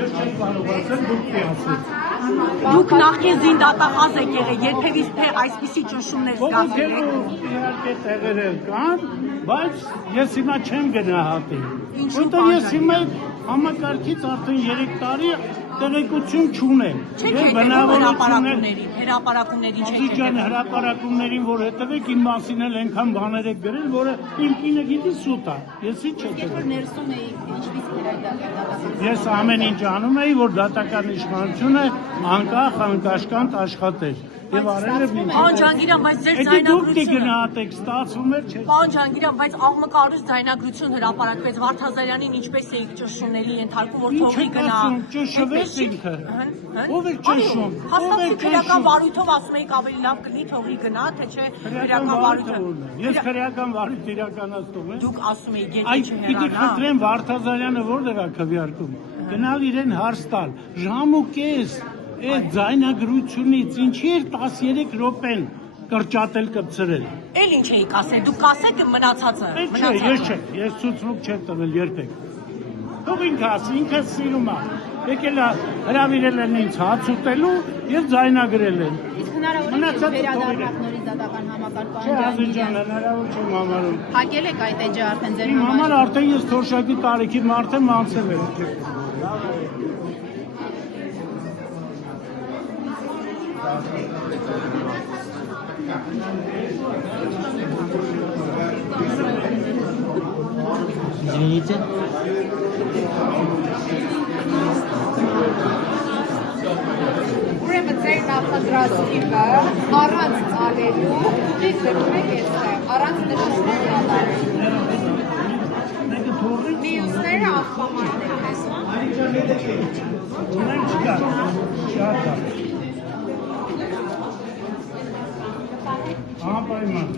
Ես չեմ կարող ասել, դուք ասեք։ Դուք նախքին զինդատախազ եք եղել, երբևէ թե այսպիսի ճնշումներ զգացել եք։ Իհարկե տեղերը կան, բայց ես հիմա չեմ գնահատել։ Ինչու՞ Որտեղ ես հիմա համակարգից արդեն 3 տարի տեղեկություն չունեմ։ Չեք հրապարակումներին չեք եկել։ Հրապարակումներին, որ հետևեք իմ մասին էլ այնքան բաներ եք գրել, որը իմ կինը գիտի սուտ է։ Ես ինչ չեմ։ Երբ որ ներսում էի, ինչպես դատական։ Ես ամեն ինչ անում էի, որ դատական իշխանությունը անկախ, անկաշկանդ աշխատեր։ Եվ արել եմ ինչ։ Պարոն Ջանգիրյան, բայց ձեր ձայնագրությունը գնահատեք, ստացվում էր, չէ։ Պարոն Ջանգիրյան, բայց աղմկարուց ձայնագրություն հրապարակվեց Վարդազարյանին ինչպես էիք ճնշումների ենթարկում, որ թողի գնա։ Ճնշվեց ինքը։ Ո՞վ է ճնշում։ Հաստատի քրեական վարույթով ասում եք ավելի լավ կլինի թողի գնա, թե չէ քրեական վարույթը։ Ես քրեական վարույթ իրականացնում եմ։ Դուք ասում եք գետի Այդ պիտի խնդրեմ Վարդազարյանը որտեղ է քվեարկում։ Գնալ իրեն հարց տալ։ Ժամ ու կես այդ ձայնագրությունից ինչի էր 13 րոպեն կրճատել կպցրել։ Էլ ինչ էիք ասել, դուք կասեք մնացածը։ Չէ, ես չէ, ես ցուցմուկ չեմ տվել երբեք։ Թող ինքը ասի, ինքը սիրում է։ Եկել է հրավիրել են ինձ հաց ուտելու եւ ձայնագրել են։ Իսկ հնարավոր է վերադառնալ նորից դատական համակարգ Չէ, Ազիջան, հնարավոր չեմ համարում։ Հագել եք այդ էջը արդեն ձեր Իմ համար արդեն ես թոշակի տարիքի մարդ եմ անցել եմ։ Извините. Ուրեմն ձեր նախադրասիվը առանց ծալելու դուք դրում եք այստեղ, առանց նշումներ կատարելու։ Մյուսները աղբամանն եք տեսնում։ Մենք չկա, շատ է։ Անպայման։